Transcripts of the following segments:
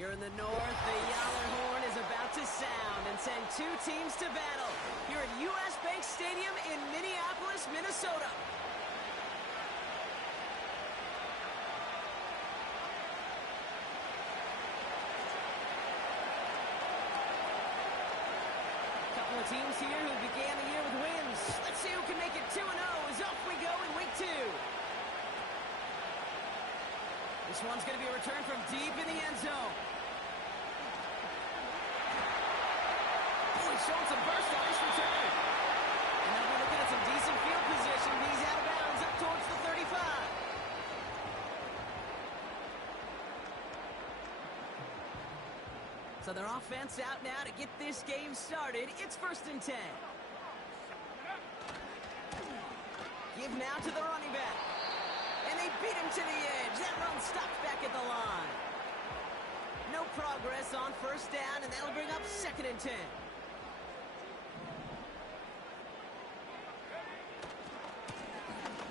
Here in the north, the Yaller horn is about to sound and send two teams to battle here at U.S. Bank Stadium in Minneapolis, Minnesota. Couple of teams here who began the year with wins. Let's see who can make it 2-0 as off we go in week 2. This one's going to be a return from deep in the end zone. Oh, he's showing some burst on his return. And they'll be looking at some decent field position. He's out of bounds up towards the 35. So their offense out now to get this game started. It's 1st and 10. Give now to the running back. And they beat him to the edge. That run stopped back at the line. No progress on 1st down, and that'll bring up 2nd and 10.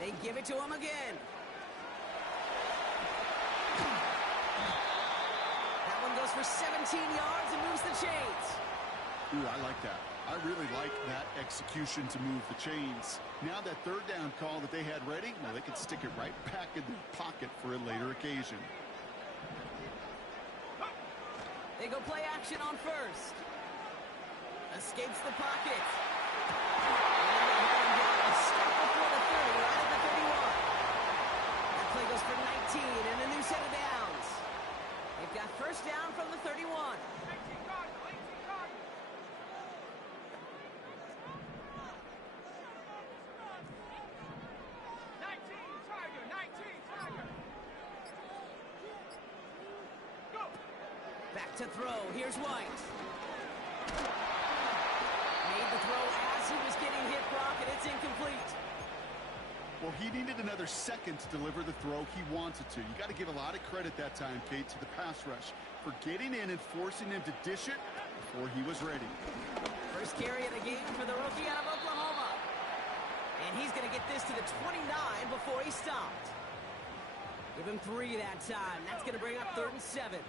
They give it to him again. That one goes for 17 yards and moves the chains. Ooh, I like that. I really like that execution to move the chains. Now that 3rd down call that they had ready, well, they can stick it right back in their pocket for a later occasion. They go play action on 1st. Escapes the pocket. A step before the 30, right at the 31. That play goes for 19 and a new set of downs. They've got 1st down from the 31. Back to throw. Here's White. Made the throw as he was getting hit, Brock, and it's incomplete. Well, he needed another second to deliver the throw he wanted to. You got to give a lot of credit that time, Kate, to the pass rush for getting in and forcing him to dish it before he was ready. First carry of the game for the rookie out of Oklahoma. And he's going to get this to the 29 before he stopped. Give him 3 that time. That's going to bring up 3rd and 7.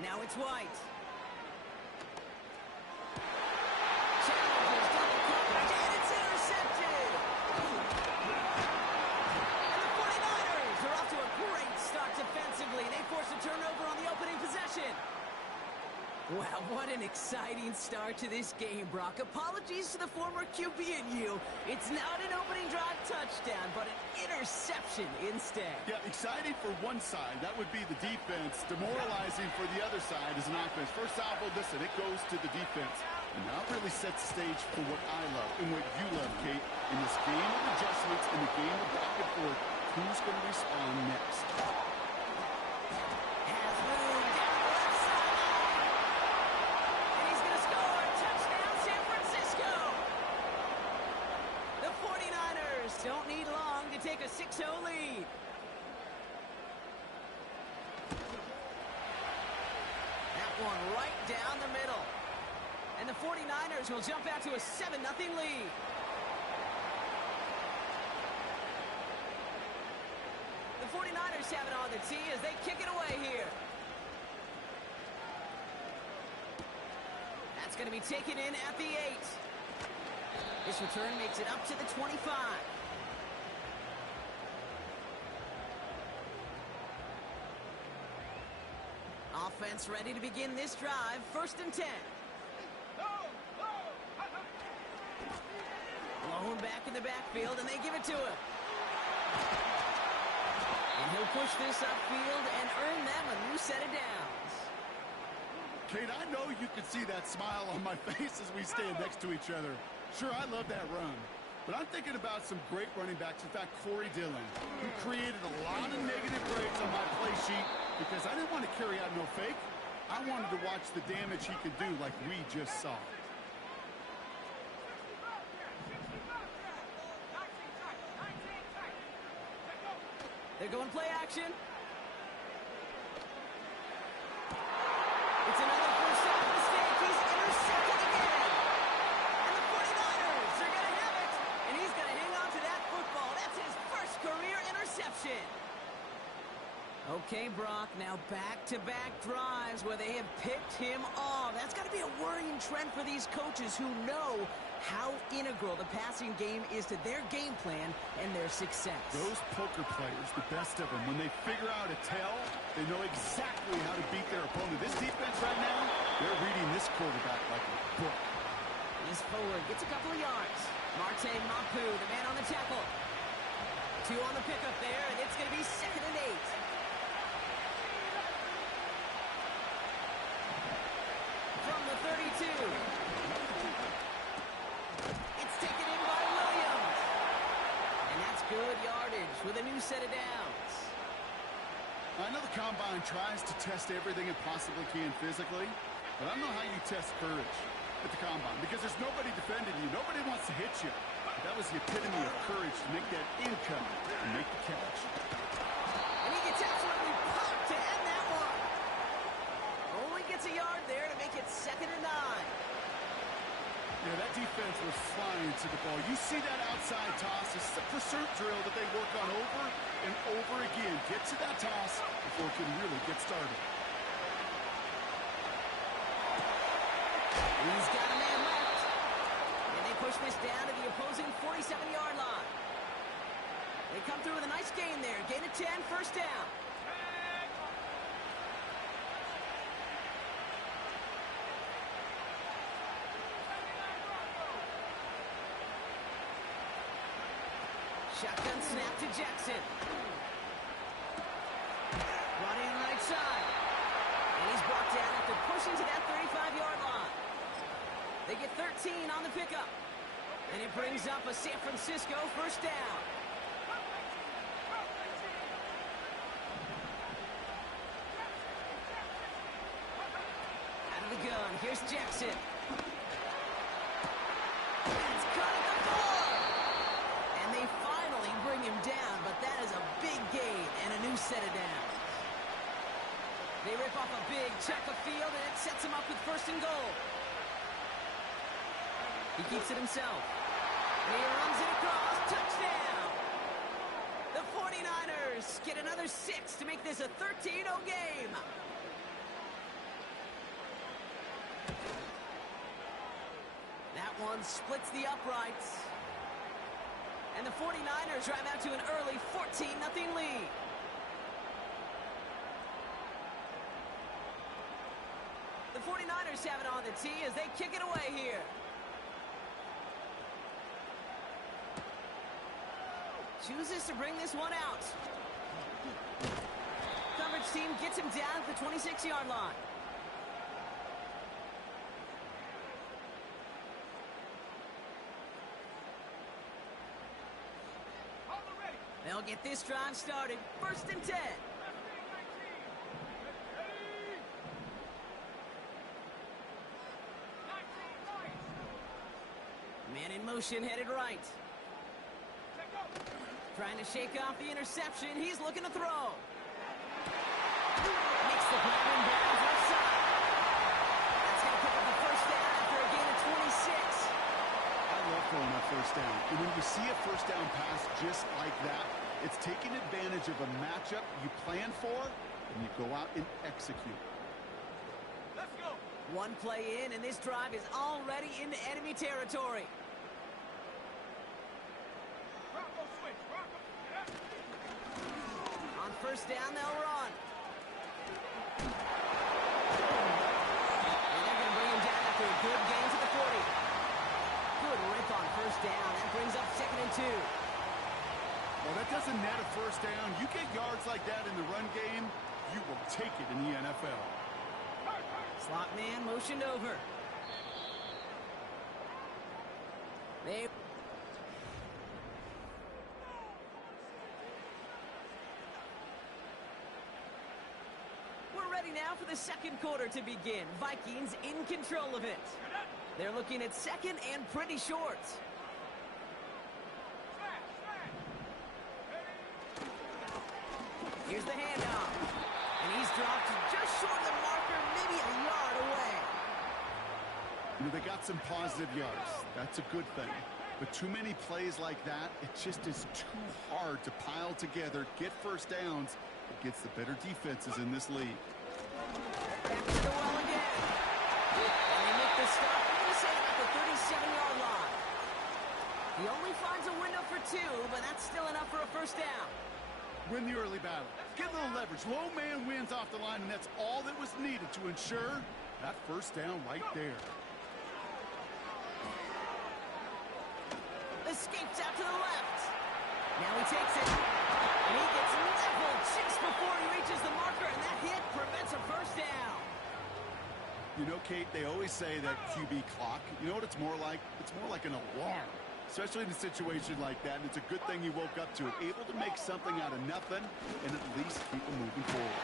Now it's White. Challenges double coverage, and it's intercepted. And the 49ers are off to a great start defensively. They force a turnover on the opening possession. Wow, what an exciting start to this game, Brock. Apologies to the former QB and you. It's not an opening drive touchdown, but an interception instead. Yeah, exciting for one side. That would be the defense. Demoralizing for the other side as an offense. First salvo, listen, it goes to the defense. And now it really sets the stage for what I love and what you love, Kate. In this game of adjustments, in the game of back and forth, who's going to respond next? Don't need long to take a 6-0 lead. That one right down the middle. And the 49ers will jump out to a 7-0 lead. The 49ers have it on the tee as they kick it away here. That's going to be taken in at the 8. This return makes it up to the 25. Offense ready to begin this drive. 1st and 10. Blown back in the backfield, and they give it to him. And he'll push this upfield and earn them a new set of downs. Kate, I know you can see that smile on my face as we stand next to each other. Sure, I love that run. But I'm thinking about some great running backs. In fact, Corey Dillon, who created a lot of negative grades on my play sheet because I didn't want to carry out no fake. I wanted to watch the damage he could do like we just saw. They're going play action. It's another 1st down Okay, Brock, now back-to-back drives where they have picked him off. That's got to be a worrying trend for these coaches who know how integral the passing game is to their game plan and their success. Those poker players, the best of them, when they figure out a tell, they know exactly how to beat their opponent. This defense right now, they're reading this quarterback like a book. He's forward, gets a couple of yards. Marte Mapu, the man on the tackle. 2 on the pickup there, and it's going to be 2nd and 8. From the 32. It's taken in by Williams. And that's good yardage with a new set of downs. I know the Combine tries to test everything it possibly can physically, but I don't know how you test courage at the Combine because there's nobody defending you. Nobody wants to hit you. That was the epitome of courage to make that income and make the catch. And he gets absolutely popped to end that one. Only gets a yard there to make it 2nd and 9. Yeah, that defense was flying to the ball. You see that outside toss, it's a pursuit drill that they work on over and over again. Get to that toss before it can really get started. He's got a man left. And they push this down to the opposing 47-yard line. They come through with a nice gain there. Gain of 10, 1st down. Shotgun snap to Jackson. Running right side. And he's brought down after pushing to that 35-yard line. They get 13 on the pickup. And it brings up a San Francisco 1st down. Out of the gun, here's Jackson. It's cut at the 4. And they finally bring him down, but that is a big gain and a new set of downs. They rip off a big chunk of field, and it sets him up with 1st and goal. He keeps it himself. And he runs it across. Touchdown! The 49ers get another 6 to make this a 13-0 game. That one splits the uprights. And the 49ers drive out to an early 14-0 lead. The 49ers have it on the tee as they kick it away here. Chooses to bring this one out. Coverage team gets him down at the 26-yard line. They'll get this drive started. 1st and 10. Man in motion, headed right. Trying to shake off the interception. He's looking to throw. Makes the grab and bounds left side. That's going to pick up the 1st down after a gain of 26. I love throwing that 1st down. And when you see a 1st down pass just like that, it's taking advantage of a matchup you plan for, and you go out and execute. Let's go. One play in, and this drive is already into enemy territory. On 1st down, they'll run. And they're going to bring him down after a good gain to the 40. Good rip on 1st down. That brings up 2nd and 2. Well, that doesn't net a 1st down. You get yards like that in the run game, you will take it in the NFL. Slot man motioned over. We're ready now for the 2nd quarter to begin. Vikings in control of it. They're looking at 2nd and pretty short. Here's the handoff. And he's dropped just short of the marker, maybe a yard away. You know, they got some positive yards. That's a good thing. But too many plays like that, it just is too hard to pile together, get 1st downs, against the better defenses in this league. Back to the well again. And they make the stop, I'm going to say about the 37-yard line. He only finds a window for 2, but that's still enough for a first down. Win the early battle. Get a little leverage. Low man wins off the line, and that's all that was needed to ensure that first down right there. Escapes out to the left. Now he takes it. And he gets leveled just before he reaches the marker, and that hit prevents a first down. You know, Kate, they always say that QB clock, you know what it's more like? It's more like an alarm, especially in a situation like that. And it's a good thing he woke up to it, able to make something out of nothing and at least keep him moving forward.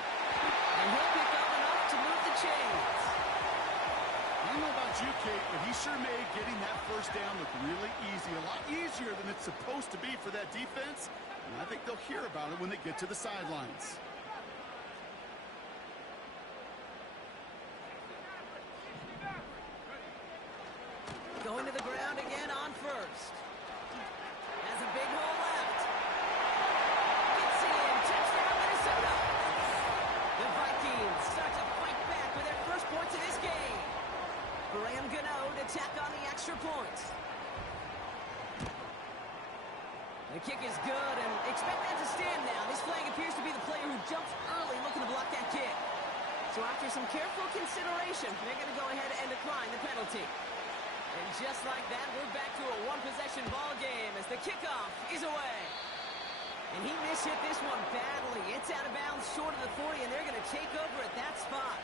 And he'll pick up enough to move the chains. I don't know about you, Kate, but he sure made getting that first down look really easy, a lot easier than it's supposed to be for that defense. And I think they'll hear about it when they get to the sidelines. Going to the ground again on first. Has a big hole left. Gets in. Touchdown, Minnesota. The Vikings start to fight back with their first points of this game. Graham Gano to tack on the extra point. The kick is good, and expect that to stand now. This flag appears to be the player who jumps early looking to block that kick. So after some careful consideration, they're going to go ahead and decline the penalty. And just like that, we're back to a one-possession ball game as the kickoff is away. And he mishit this one badly. It's out of bounds short of the 40, and they're going to take over at that spot.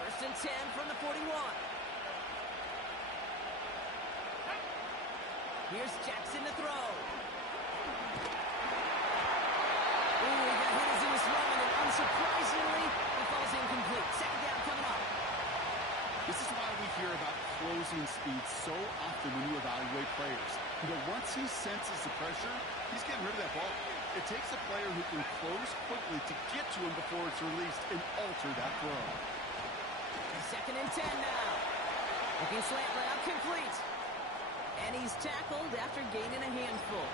First and 10 from the 41. Here's Jackson to throw. Ooh, he got hit as he was throwing, and unsurprisingly, he falls incomplete. Second down coming up. This is why we hear about closing speed so often when you evaluate players. You know, once he senses the pressure, he's getting rid of that ball. It takes a player who can close quickly to get to him before it's released and alter that throw. Second and 10 now. Looking slant route complete. And he's tackled after gaining a handful.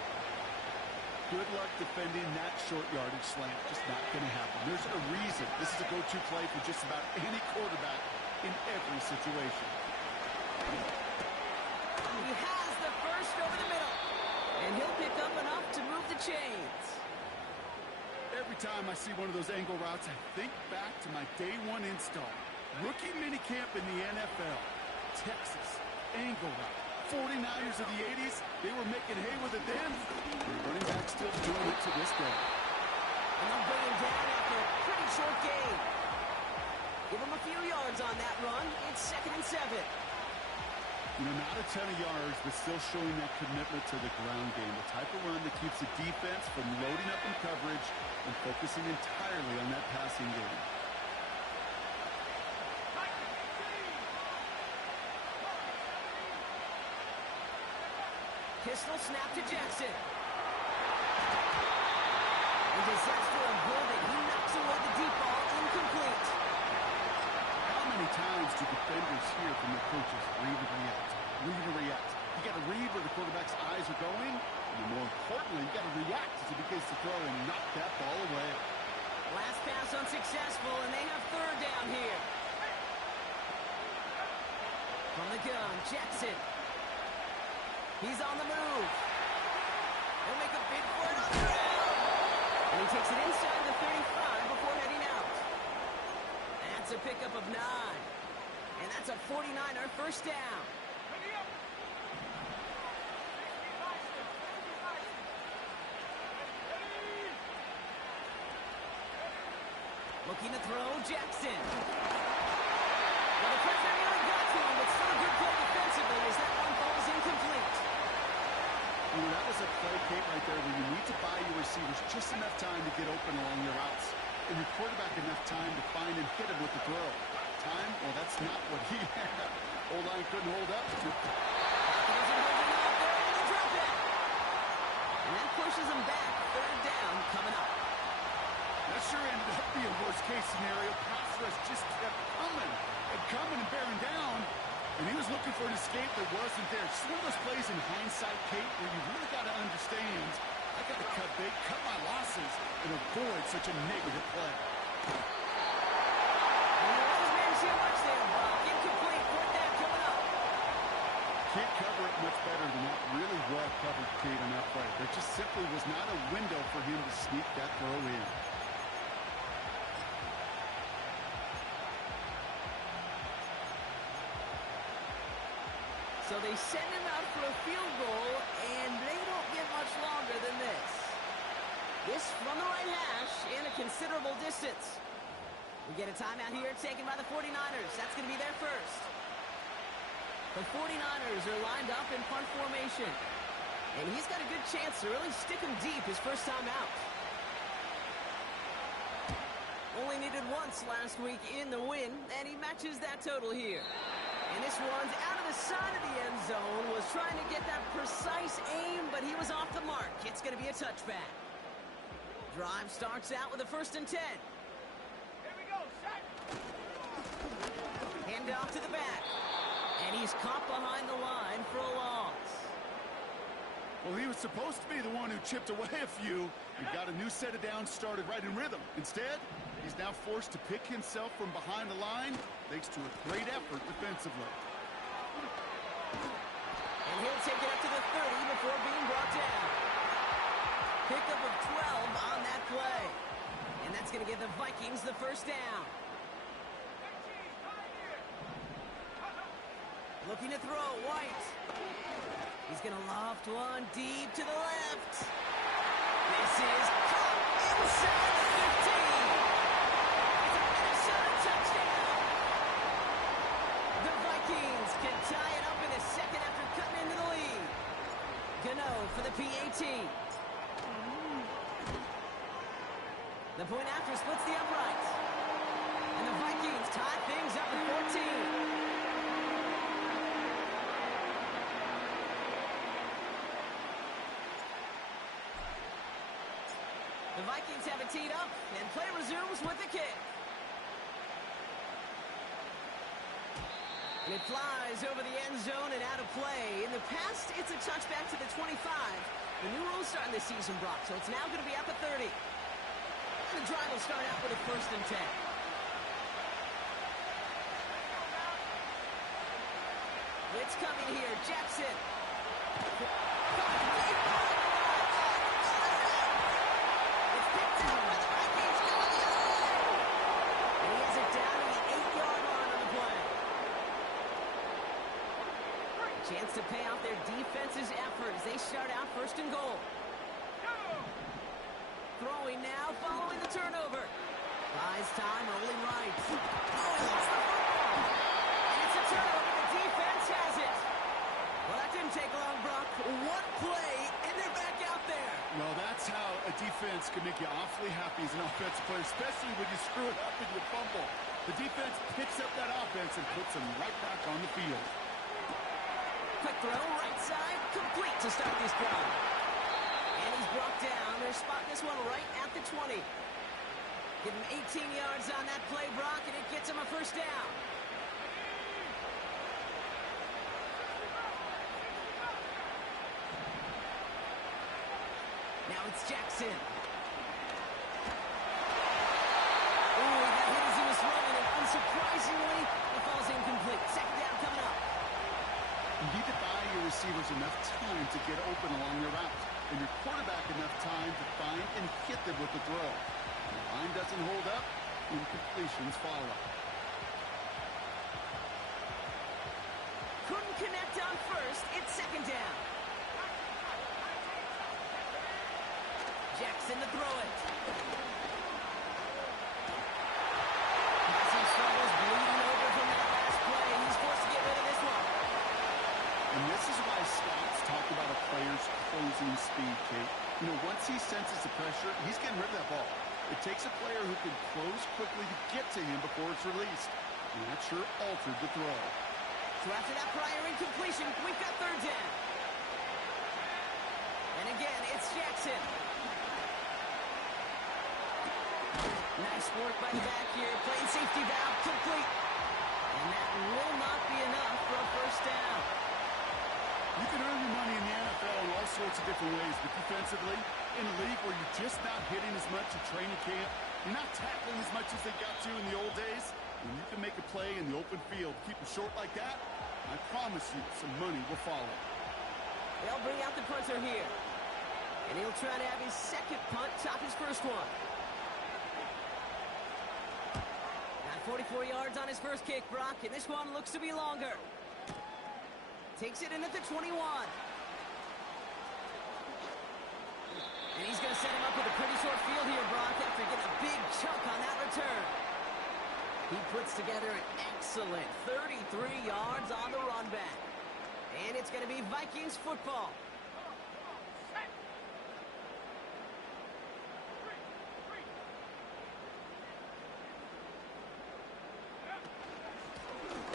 Good luck defending that short yardage slant. Just not going to happen. There's a reason this is a go-to play for just about any quarterback in every situation. He has the first over the middle. And he'll pick up enough to move the chains. Every time I see one of those angle routes, I think back to my day one install. Rookie minicamp in the NFL. Texas, angle route. 49ers of the 80s, they were making hay with it then. The running back still doing it to this day. And they'll bring him down after a pretty short gain. Give him a few yards on that run. It's second and 7. You know, not a ton of yards, but still showing that commitment to the ground game. The type of run that keeps the defense from loading up in coverage and focusing entirely on that passing game. Pistol snap to Jackson. A disaster avoided. He knocks away the deep ball, incomplete. How many times do defenders hear from their coaches, read and react, read and react? You got to read where the quarterback's eyes are going, and more importantly, you got to react as he begins to throw and knock that ball away. Last pass unsuccessful, and they have third down here. From the gun, Jackson. He's on the move. He'll make a big for it on the ground. And he takes it inside the 35 before heading out. That's a pickup of 9. And that's a 49er first down. Looking to throw, Jackson. Well, the pressure nearly got to him, but still a good play defensively as that one falls incomplete. You know, that was a play, Kate, right there where you need to buy your receivers just enough time to get open along your routes. And your quarterback enough time to find and hit him with the throw. Time? Well, that's not what he had. O-line couldn't hold up. And that pushes him back. Third down coming up. That sure ended up being a worst-case scenario. Pass rush just kept coming and coming and bearing down. And he was looking for an escape that wasn't there. Just one of those plays in hindsight, Kate, where you really got to understand, I got to cut bait, cut my losses, and avoid such a negative play. Too much there, Brock. Incomplete. Fourth down coming up. Can't cover it much better than that. Really well covered, Kate, on that play. There just simply was not a window for him to sneak that throw in. So they send him out for a field goal, and they don't get much longer than this. This from the right hash in a considerable distance. We get a timeout here taken by the 49ers. That's going to be their first. The 49ers are lined up in punt formation. And he's got a good chance to really stick him deep his first time out. Only needed once last week in the win, and he matches that total here. And this one's out of the side of the end zone. Was trying to get that precise aim, but he was off the mark. It's going to be a touchback. Drive starts out with a 1st and 10. Hand off to the back. And he's caught behind the line for a loss. Well, he was supposed to be the one who chipped away a few. He got a new set of downs started right in rhythm. Instead, he's now forced to pick himself from behind the line thanks to a great effort defensively. And he'll take it up to the 30 before being brought down. Pickup of 12 on that play. And that's going to give the Vikings the first down. Looking to throw, White. He's going to loft one deep to the left. This is caught inside the 15. It's a Minnesota touchdown. The Vikings can tie it up in a second after cutting into the lead. Gano for the PAT. The point after splits the uprights. And the Vikings tie things up at 14. The Vikings have it teed up, and play resumes with the kick. And it flies over the end zone and out of play. In the past, it's a touchback to the 25. The new rules starting this season, Brock, so it's now going to be up at 30. The drive will start out with a 1st and 10. Blitz coming here. Jackson. It's picked out by the Vikings. And he has it down to the 8-yard line on the play. A chance to pay off their defense's effort as they start out 1st and goal. Throwing now, following the turnover. Buys time, rolling right. Oh, he lost the football. And it's a turnover. The defense has it. Well, that didn't take long, Brock. One play, and they're back out there. Well, that's how a defense can make you awfully happy as an offensive player, especially when you screw it up and you fumble. The defense picks up that offense and puts them right back on the field. Quick throw, right side, complete to start this drive. And he's brought down. They're spotting this one right at the 20. Give him 18 yards on that play, Brock, and it gets him a 1st down. Now it's Jackson. Ooh, he got hit as he was throwing, and unsurprisingly, it falls incomplete. 2nd down coming up. You need to buy your receivers enough time to get open along their route, and your quarterback enough time to find and hit them with the throw. When the line doesn't hold up, incompletions follow. Couldn't connect on 1st. It's 2nd down. Jackson to throw it. Passing struggles, bleeding over from that last play. He's forced to get rid of this one. And this is why scouts talk about a player's closing speed, Kate. You know, once he senses the pressure, he's getting rid of that ball. It takes a player who can close quickly to get to him before it's released. And that sure altered the throw. So after that prior incompletion, we've got 3rd down. And again, it's Jackson. Nice work by the back here. Playing safety valve complete. And that will not be enough for a first down. You can earn your money in the NFL in all sorts of different ways, but defensively, in a league where you're just not hitting as much at training camp, you're not tackling as much as they got to in the old days, when you can make a play in the open field, keep it short like that, I promise you some money will follow. They'll bring out the punter here. And he'll try to have his second punt top his first one. Got 44 yards on his first kick, Brock, and this one looks to be longer. Takes it in at the 21. And he's going to set him up with a pretty short field here, Brock, after getting a big chunk on that return. He puts together an excellent 33 yards on the run back. And it's going to be Vikings football.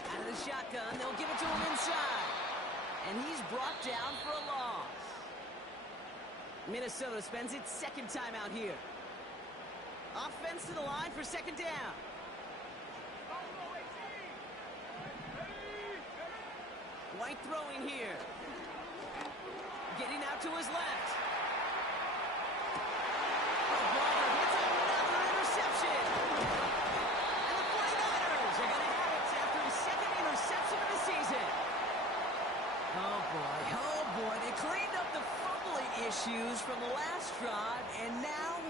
Out of the shotgun, they'll give it to him inside. And he's brought down for a loss. Minnesota spends its second time out here. Offense to the line for second down. White throwing here. Getting out to his left. Barber hits another interception. And the 49ers are going to have it after his second interception of the season. Oh boy, they cleaned up the fumbling issues from the last drive, and now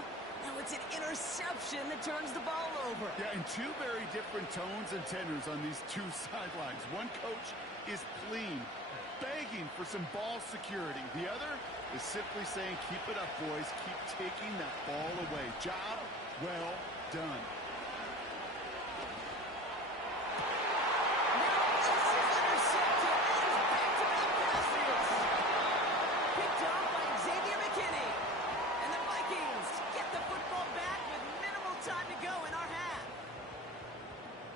it's an interception that turns the ball over. Yeah, and two very different tones and tenors on these two sidelines. One coach is pleading, begging for some ball security. The other is simply saying, keep it up, boys. Keep taking that ball away. Job well done.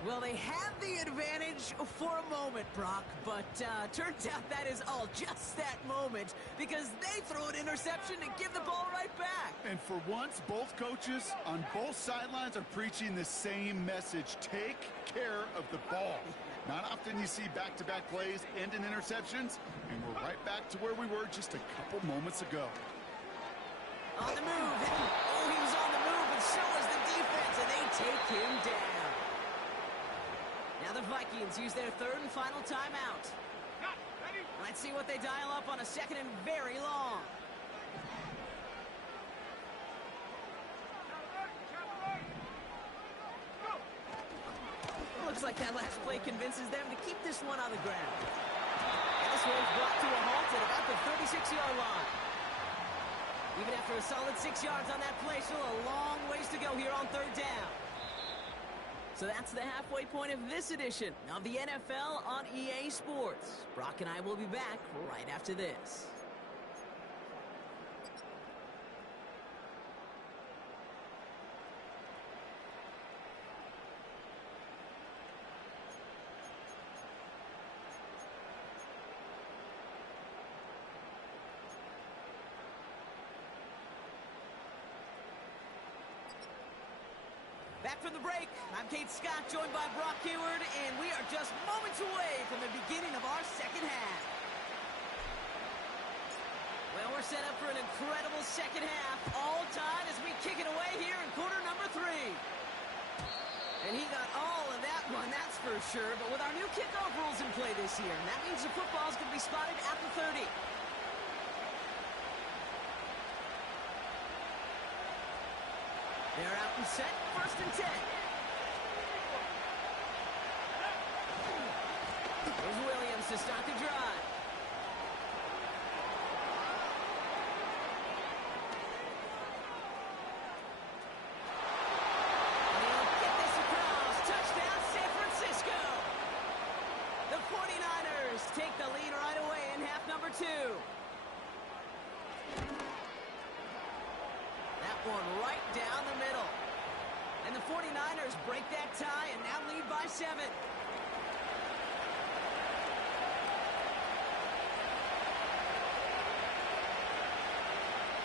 Well, they had the advantage for a moment, Brock, but turns out that is all just that moment because they throw an interception and give the ball right back. And for once, both coaches on both sidelines are preaching the same message. Take care of the ball. Not often you see back-to-back plays end in interceptions, and we're right back to where we were just a couple moments ago. On the move. Oh, he was on the move, and so was the defense, and they take him down. Now the Vikings use their third and final timeout. Let's see what they dial up on a second and very long. Looks like that last play convinces them to keep this one on the ground. And this one's brought to a halt at about the 36-yard line. Even after a solid 6 yards on that play, still a long ways to go here on third down. So that's the halfway point of this edition of the NFL on EA Sports. Brock and I will be back right after this. Back from the break, I'm Kate Scott, joined by Brock Hayward, and we are just moments away from the beginning of our second half. Well, we're set up for an incredible second half, all tied as we kick it away here in quarter number 3. And he got all of that one, that's for sure, but with our new kickoff rules in play this year, that means the football's going to be spotted at the 30. They're out and set, first and 10. There's Williams to start the drive. And he'll get this across. Touchdown, San Francisco. The 49ers take the lead right away in half number 2. One right down the middle. And the 49ers break that tie and now lead by 7.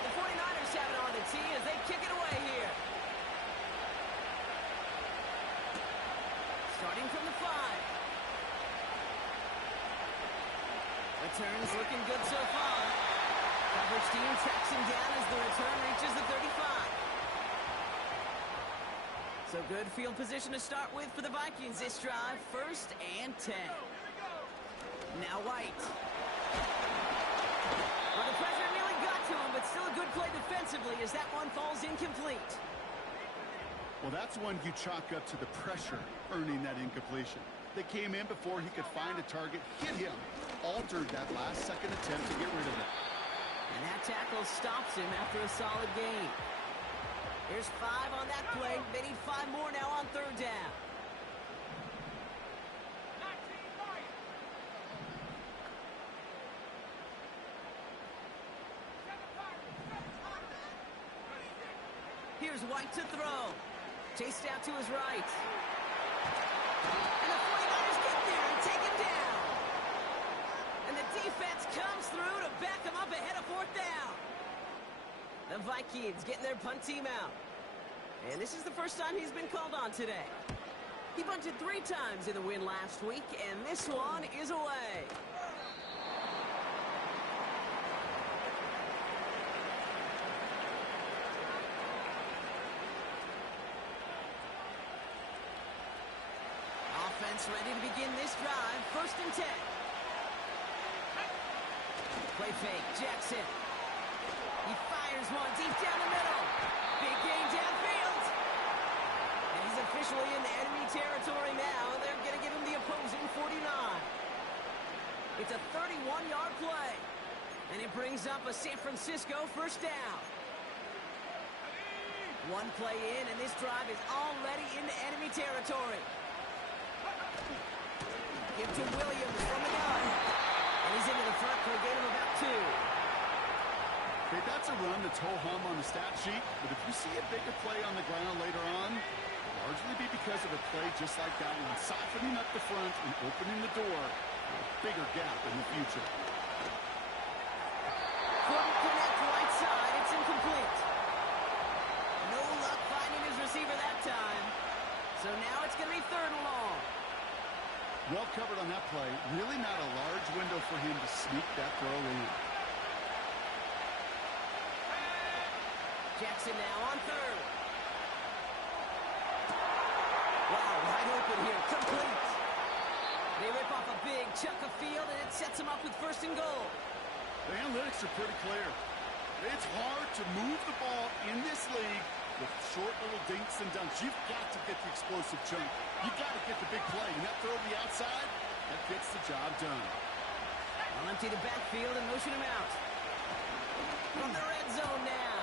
The 49ers have it on the tee as they kick it away here. Starting from the 5. Returns looking good so far. Coverage team tracks him down as the return reaches the 35. So good field position to start with for the Vikings this drive. 1st and 10. Now White. Well, the pressure nearly got to him, but still a good play defensively as that one falls incomplete. Well, that's one you chalk up to the pressure earning that incompletion. They came in before he could find a target, hit him, altered that last-second attempt to get rid of it. And that tackle stops him after a solid gain. There's 5 on that play. They need 5 more now on 3rd down. Here's White to throw. Chased out to his right. And the 49ers get there and take him down. And the defense comes through to back him up ahead of 4th down. The Vikings getting their punt team out. And this is the first time he's been called on today. He punted 3 times in the win last week, and this one is away. Offense ready to begin this drive. 1st and 10. Play fake. Jackson. He fires one deep down the middle. Big gain downfield. And he's officially in enemy territory now. They're going to give him the opposing 49. It's a 31-yard play. And it brings up a San Francisco 1st down. 1 play in, and this drive is already into enemy territory. Give to Williams from the gun. And he's into the front for a gain of about 2. Okay, that's a run that's ho-hum on the stat sheet, but if you see a bigger play on the ground later on, largely be because of a play just like that one, softening up the front and opening the door for a bigger gap in the future. Couldn't connect right side. It's incomplete. No luck finding his receiver that time. So now it's going to be 3rd and long. Well covered on that play. Really not a large window for him to sneak that throw in. Jackson now on 3rd. Wow, wide open here. Complete. They rip off a big chunk of field, and it sets them up with 1st and goal. The analytics are pretty clear. It's hard to move the ball in this league with short little dinks and dunks. You've got to get the explosive chunk. You've got to get the big play. And that throw to the outside, that gets the job done. I'll empty the backfield and motion him out. From the red zone now.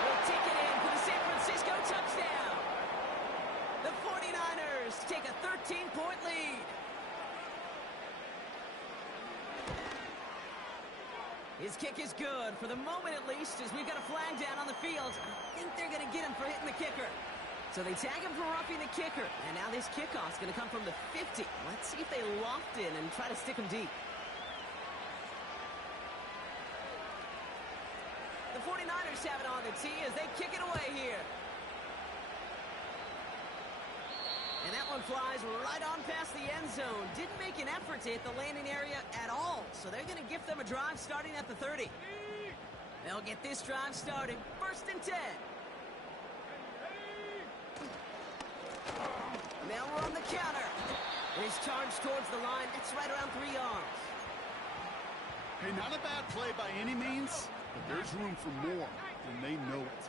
We'll take it in for the San Francisco touchdown. The 49ers take a 13-point lead. His kick is good, for the moment at least, as we've got a flag down on the field. I think they're going to get him for hitting the kicker. So they tag him for roughing the kicker. And now this kickoff's going to come from the 50. Let's see if they loft in and try to stick him deep. The 49ers have it on the tee as they kick it away here. And that one flies right on past the end zone. Didn't make an effort to hit the landing area at all. So they're going to give them a drive starting at the 30. They'll get this drive started. 1st and 10. Now we're on the counter. And he's charged towards the line. That's right around 3 yards. Hey, not a bad play by any means, but there's room for more, and they know it.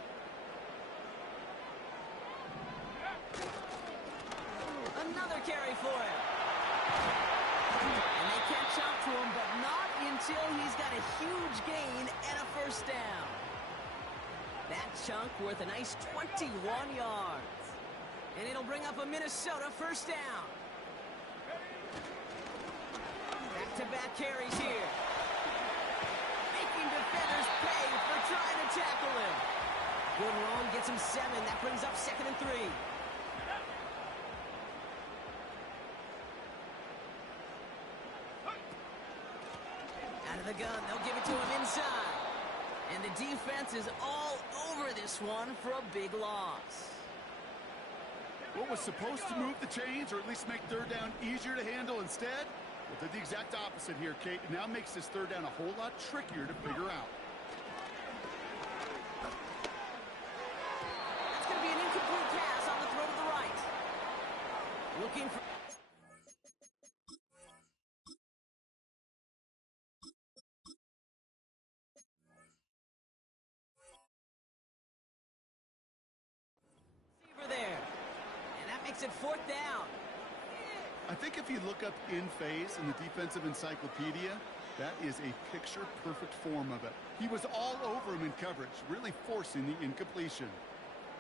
Another carry for him. And they catch up to him, but not until he's got a huge gain and a 1st down. That chunk worth a nice 21 yards. And it'll bring up a Minnesota 1st down. Back-to-back carries here. Making defenders pay for trying to tackle him. Good run, gets him 7. That brings up 2nd and 3. Out of the gun, they'll give it to him inside. And the defense is all over this one for a big loss. What was supposed to move the chains, or at least make 3rd down easier to handle instead, Well, did the exact opposite here, Kate. It now makes this third down a whole lot trickier to figure out. That's going to be an incomplete pass on the throw to the right. Looking for... there. And that makes it fourth down. I think if you look up in phase in the defensive encyclopedia, that is a picture-perfect form of it. He was all over him in coverage, really forcing the incompletion.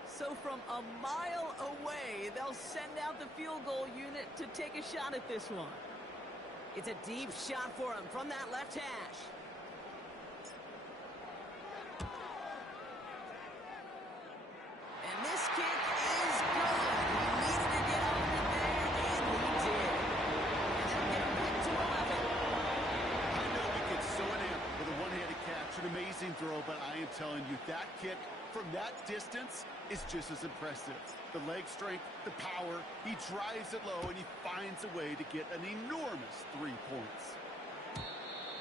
So from a mile away, they'll send out the field goal unit to take a shot at this one. It's a deep shot for him from that left hash. And this kick is good. He needed to get on it there, and he did. And that'll get him back to 11. I know we get so enamored with a one-handed catch, an amazing throw, but I am telling you, that kick from that distance is just as impressive. The leg strength, the power, he drives it low, and he finds a way to get an enormous 3 points.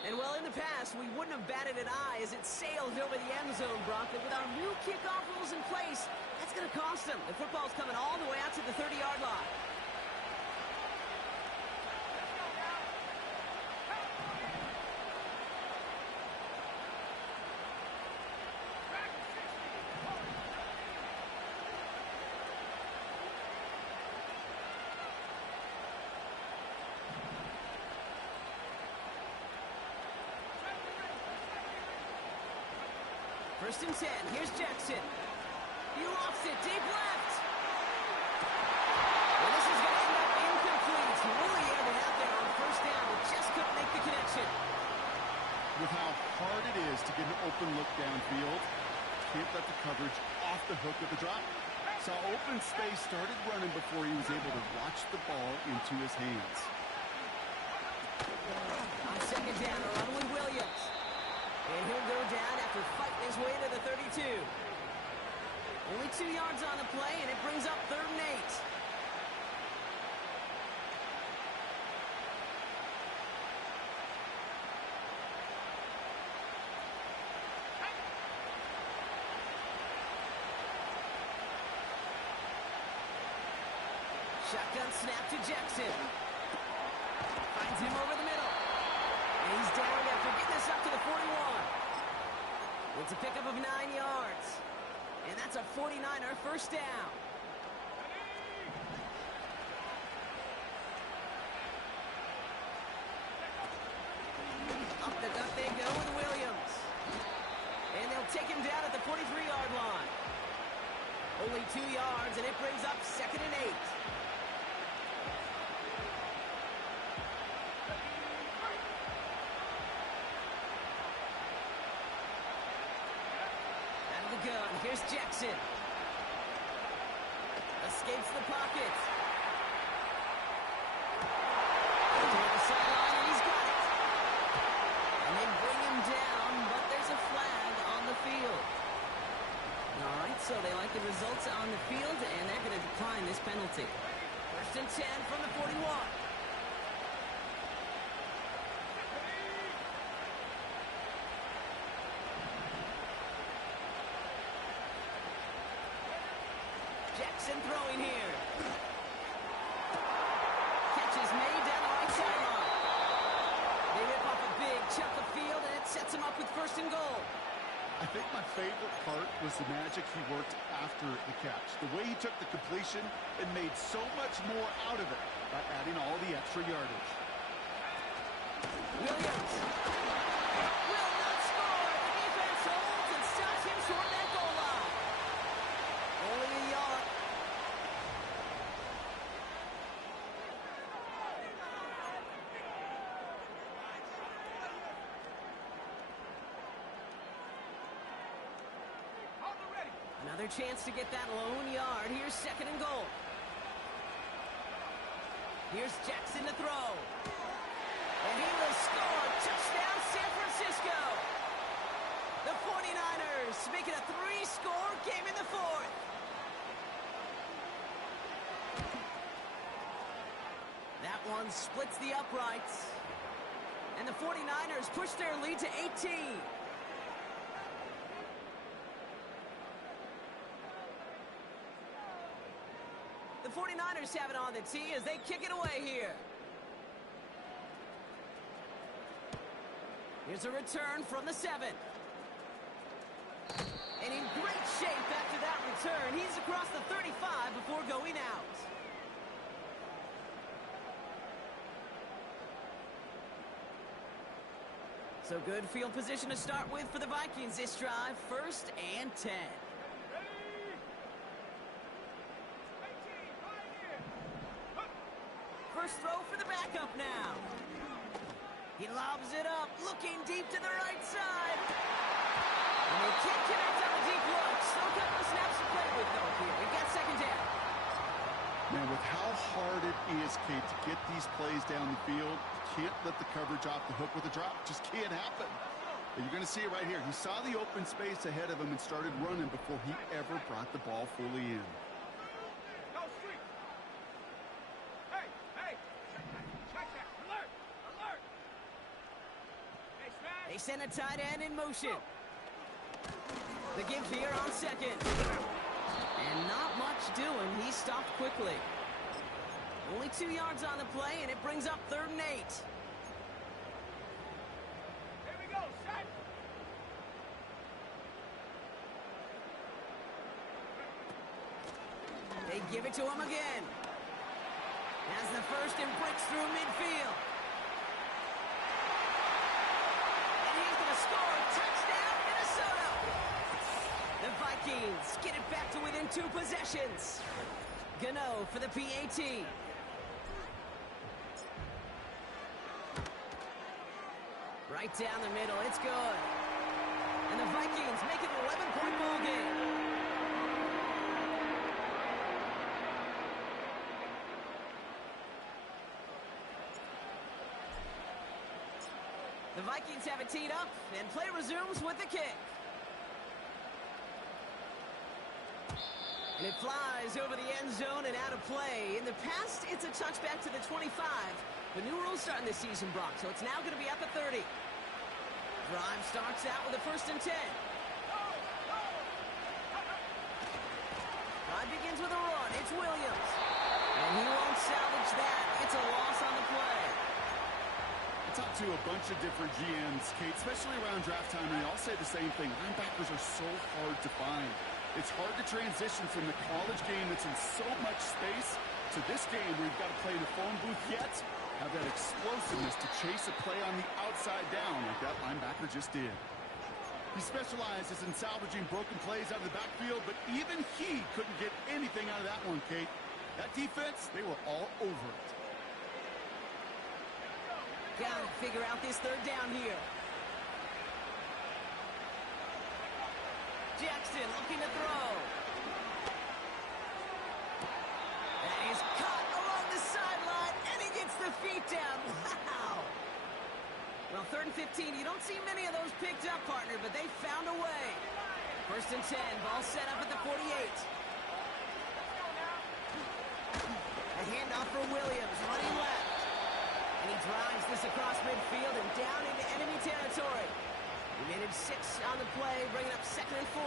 And well, in the past, we wouldn't have batted an eye as it sailed over the end zone, Brock. But with our new kickoff rules in place, that's going to cost them. The football's coming all the way out to the 30-yard line. First and 10. Here's Jackson. He lofts it deep left. Well, this is going to end up incomplete. He really aired it out there on first down, but just couldn't make the connection. With how hard it is to get an open look downfield, can't let the coverage off the hook of the drop. Saw open space, started running before he was able to watch the ball into his hands. On second down, a run with Williams. And he'll go down after fighting his way to the 32. Only 2 yards on the play, and it brings up 3rd and 8. Shotgun snap to Jackson. Finds him over the middle. And he's down after getting this up to the 41. It's a pickup of 9 yards. And that's a 49er first down. Up the gut they go with Williams. And they'll take him down at the 43-yard line. Only 2 yards, and it brings up 2nd and 8. Gun. Here's Jackson. Escapes the pocket. Toward the sideline, and he's got it. And they bring him down, but there's a flag on the field. All right, so they like the results on the field, and they're going to decline this penalty. First and 10 from the 41. Jackson throwing here. Catch is made down the right sideline. They rip off a big chunk of field, and it sets him up with 1st and goal. I think my favorite part was the magic he worked after the catch. The way he took the completion and made so much more out of it by adding all the extra yardage. Williams will not score. The defense holds and stops him short of that goal line. Only a yard. Another chance to get that lone yard. Here's 2nd and goal. Here's Jackson to throw. And he will score. Touchdown, San Francisco. The 49ers make it a 3-score game in the 4th. That one splits the uprights. And the 49ers push their lead to 18. The 49ers have it on the tee as they kick it away here. Here's a return from the 7. And in great shape after that return. He's across the 35 before going out. So good field position to start with for the Vikings this drive. 1st and 10. First throw for the backup now. He lobs it up, looking deep to the right side. And they can't connect on the deep look. Still a couple of snaps to play with, though, here. We've got 2nd down. Man, with how hard it is, Kate, to get these plays down the field, you can't let the coverage off the hook with a drop. It just can't happen. But you're going to see it right here. He saw the open space ahead of him and started running before he ever brought the ball fully in. They send a tight end in motion. The give here on 2nd. And not much doing. He stopped quickly. Only 2 yards on the play, and it brings up 3rd and 8. Here we go, set. They give it to him again. As the 1st and breaks through midfield. Score, touchdown, Minnesota! The Vikings get it back to within 2 possessions. Gano for the PAT. Right down the middle, it's good. And the Vikings make it an 11-point ball game. The Vikings have it teed up, and play resumes with the kick. And it flies over the end zone and out of play. In the past, it's a touchback to the 25. The new rules starting this season, Brock, so it's now going to be at the 30. Drive starts out with a 1st and 10. Drive begins with a run. It's Williams. And he won't salvage that. It's a loss on the play. I talked to a bunch of different GMs, Kate, especially around draft time, and they all say the same thing. Linebackers are so hard to find. It's hard to transition from the college game that's in so much space to this game where you've got to play in a phone booth yet have that explosiveness to chase a play on the outside down like that linebacker just did. He specializes in salvaging broken plays out of the backfield, but even he couldn't get anything out of that one, Kate. That defense, they were all over it. Gotta figure out this 3rd down here. Jackson looking to throw. And he's caught along the sideline, and he gets the feet down. Wow. Well, 3rd and 15, you don't see many of those picked up, partner, but they found a way. 1st and 10, ball set up at the 48. A handoff for Williams, running left. And he drives this across midfield and down into enemy territory. He managed 6 on the play, bringing up 2nd and 4.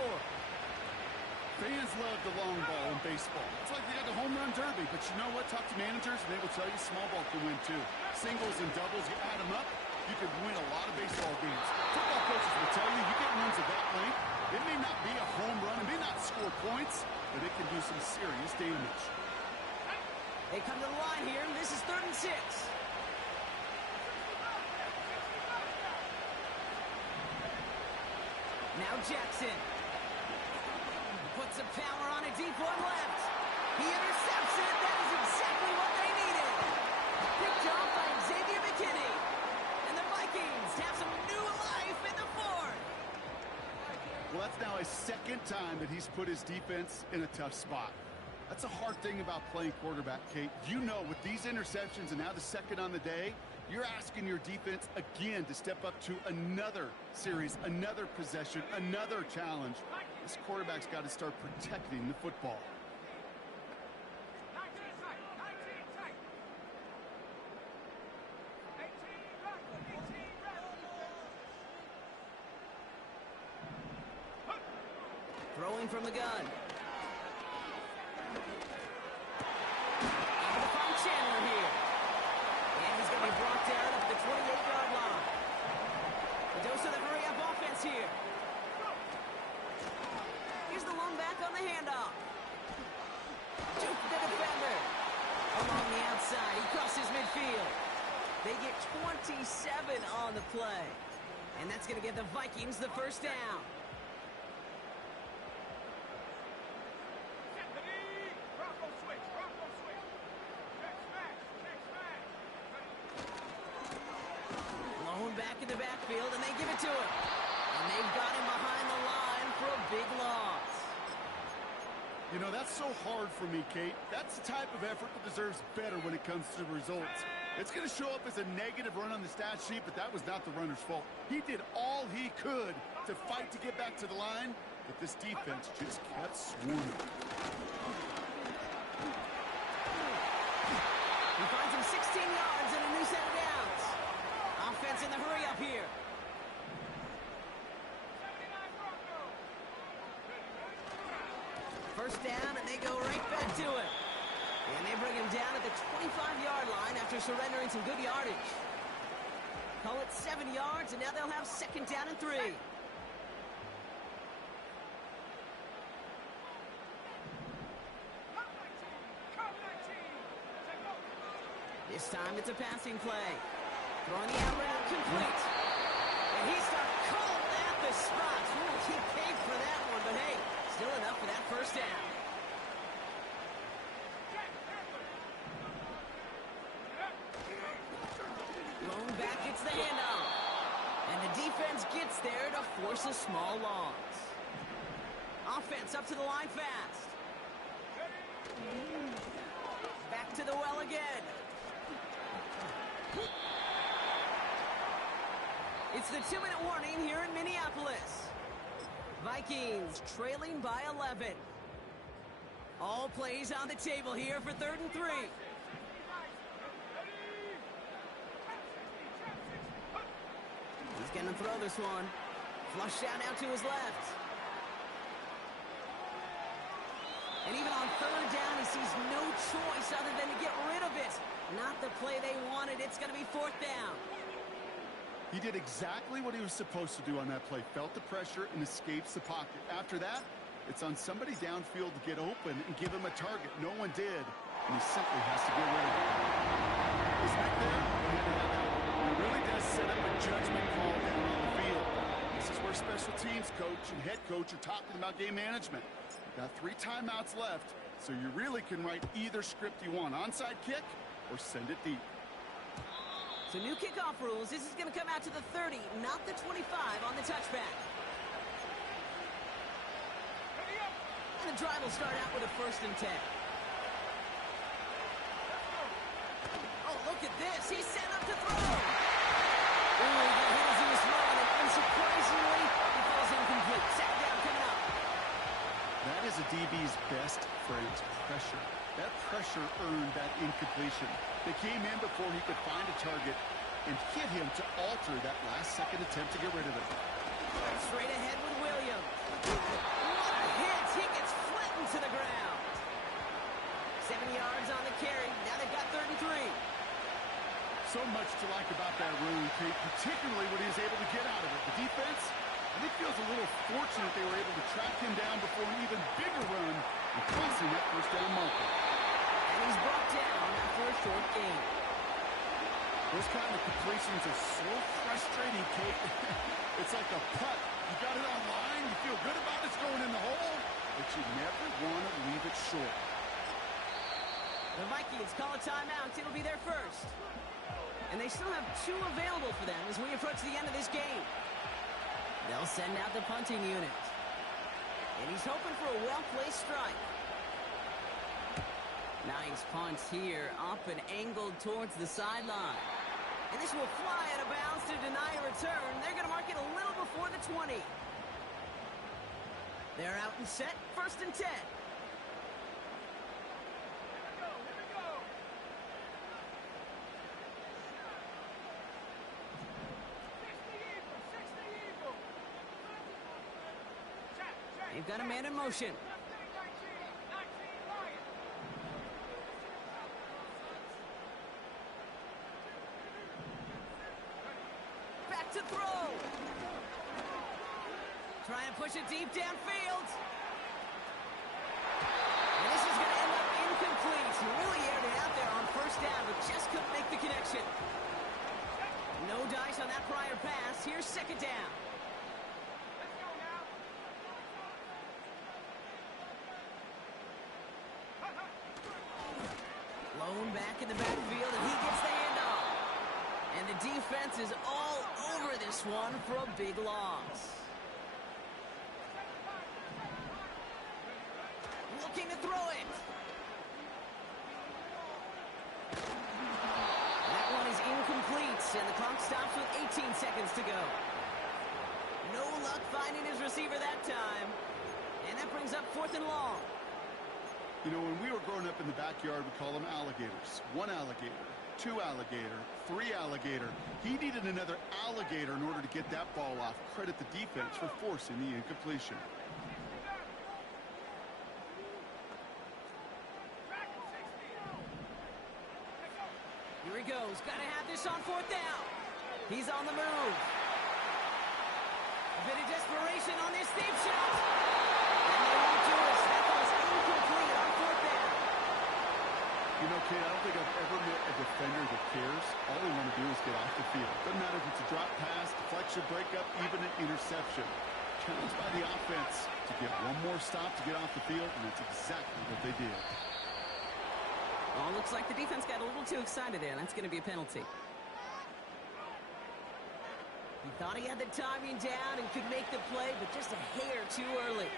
Fans love the long ball in baseball. It's like they got the home run derby, but you know what? Talk to managers, and they will tell you small ball can win too. Singles and doubles, you add them up, you can win a lot of baseball games. Football coaches will tell you, you get runs of that length, it may not be a home run, it may not score points, but it can do some serious damage. They come to the line here, and this is 3rd and 6. Now Jackson puts a power on a deep one left. He intercepts it. That is exactly what they needed. Picked off by Xavier McKinney. And the Vikings have some new life in the 4th. Well, that's now his 2nd time that he's put his defense in a tough spot. That's a hard thing about playing quarterback, Kate. You know, with these interceptions and now the 2nd on the day, you're asking your defense again to step up to another series, another possession, another challenge. This quarterback's got to start protecting the football. gun. Able to find Chandler here. And he's going to be brought down up the 28-yard line. The dose of the hurry-up offense here. Here's the lone back on the handoff. Juke the defender. Along the outside, he crosses midfield. They get 27 on the play. And that's going to give the Vikings the first down. Blown back in the backfield, and they give it to him. And they've got him behind the line for a big loss. You know, that's so hard for me, Kate. That's the type of effort that deserves better when it comes to the results. It's going to show up as a negative run on the stat sheet, but that was not the runner's fault. He did all he could to fight to get back to the line, but this defense just kept swarming. He finds him 16 yards and a new set of downs. Offense in the hurry up here. First down, and they go right back to him. And they bring him down at the 25-yard line after surrendering some good yardage. Call it 7 yards, and now they'll have second down and 3. This time it's a passing play. Throwing the out route complete. And he started cold at the spot. Ooh, he paid for that one, but hey, still enough for that first down. Lone back gets the handoff. And the defense gets there to force a small loss. Offense up to the line fast. Back to the well again. It's the 2-minute warning here in Minneapolis. Vikings trailing by 11. All plays on the table here for 3rd and 3. He's going to throw this one. Flushed out now to his left. And even on 3rd down, he sees no choice other than to get rid of it. Not the play they wanted. It's going to be 4th down. He did exactly what he was supposed to do on that play. Felt the pressure and escapes the pocket. After that, it's on somebody downfield to get open and give him a target. No one did, and he simply has to get rid of it. He's right there. It really does set up a judgment call down on the field. This is where special teams coach and head coach are talking about game management. You've got 3 timeouts left, so you really can write either script you want. Onside kick or send it deep. So new kickoff rules. This is going to come out to the 30, not the 25 on the touchback. And the drive will start out with a 1st and 10. Oh, look at this. He's set up to throw. Ooh, he got hit as he was throwing, and unsurprisingly, he falls incomplete. Second down coming up. That is a DB's best phrase, pressure. That pressure earned that incompletion. They came in before he could find a target and hit him to alter that last-second attempt to get rid of it. Straight ahead with Williams. What a hit! He gets flattened to the ground. 7 yards on the carry. Now they've got 3rd and 3. So much to like about that run, Kate, particularly what he was able to get out of it. The defense, I think, feels a little fortunate they were able to track him down before an even bigger run and crossing that first down marker. And he's brought down after a short gain. Those kind of completions are so frustrating, Kate. It's like a putt. You got it on line, you feel good about it's going in the hole, but you never want to leave it short. The Vikings call a timeout. It'll be their first. And they still have 2 available for them as we approach the end of this game. They'll send out the punting unit. And he's hoping for a well-placed strike. Nice punt here, up and angled towards the sideline. And this will fly out of bounds to deny a return. They're going to mark it a little before the 20. They're out and set, 1st and 10. They They've got a man in motion. Back to throw. Trying to push it deep downfield. And this is going to end up incomplete. He really aired it out there on first down, but just couldn't make the connection. No dice on that prior pass. Here's second down. Lone back in the backfield, and he gets the handoff. And the defense is all over this one for a big loss. Looking to throw it. That one is incomplete, and the clock stops with 18 seconds to go. No luck finding his receiver that time. And that brings up 4th and long. You know, when we were growing up in the backyard, we call them alligators. 1 alligator, 2 alligator, 3 alligator. He needed another alligator in order to get that ball off. Credit the defense for forcing the incompletion. Here he goes. Got to have this on 4th down. He's on the move. A bit of desperation on this deep shot. And they won't do it. That was incomplete on 4th down. You know, Kate, I don't think I've ever met a defender that cares. All they want to do is get off the field. Doesn't matter if it's a drop pass, deflection, breakup, even an interception. Challenged by the offense to get one more stop to get off the field, and that's exactly what they did. Oh, looks like the defense got a little too excited there. That's going to be a penalty. He thought he had the timing down and could make the play, but just a hair too early.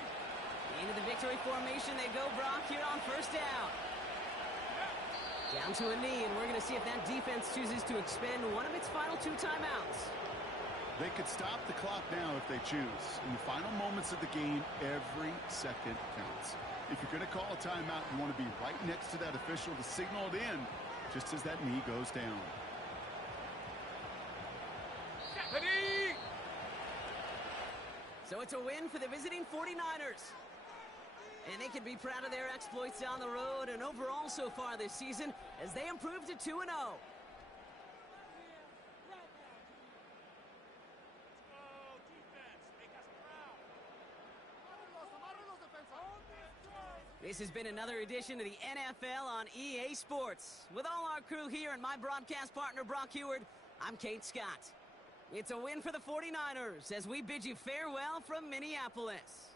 Into the victory formation they go, Brock, here on first down. Down to a knee, and we're going to see if that defense chooses to expend one of its final 2 timeouts. They could stop the clock now if they choose. In the final moments of the game, every second counts. If you're going to call a timeout, you want to be right next to that official to signal it in just as that knee goes down. So it's a win for the visiting 49ers. And they can be proud of their exploits on the road and overall so far this season as they improve to 2-0. This has been another edition of the NFL on EA Sports. With all our crew here and my broadcast partner, Brock Heward, I'm Kate Scott. It's a win for the 49ers as we bid you farewell from Minneapolis.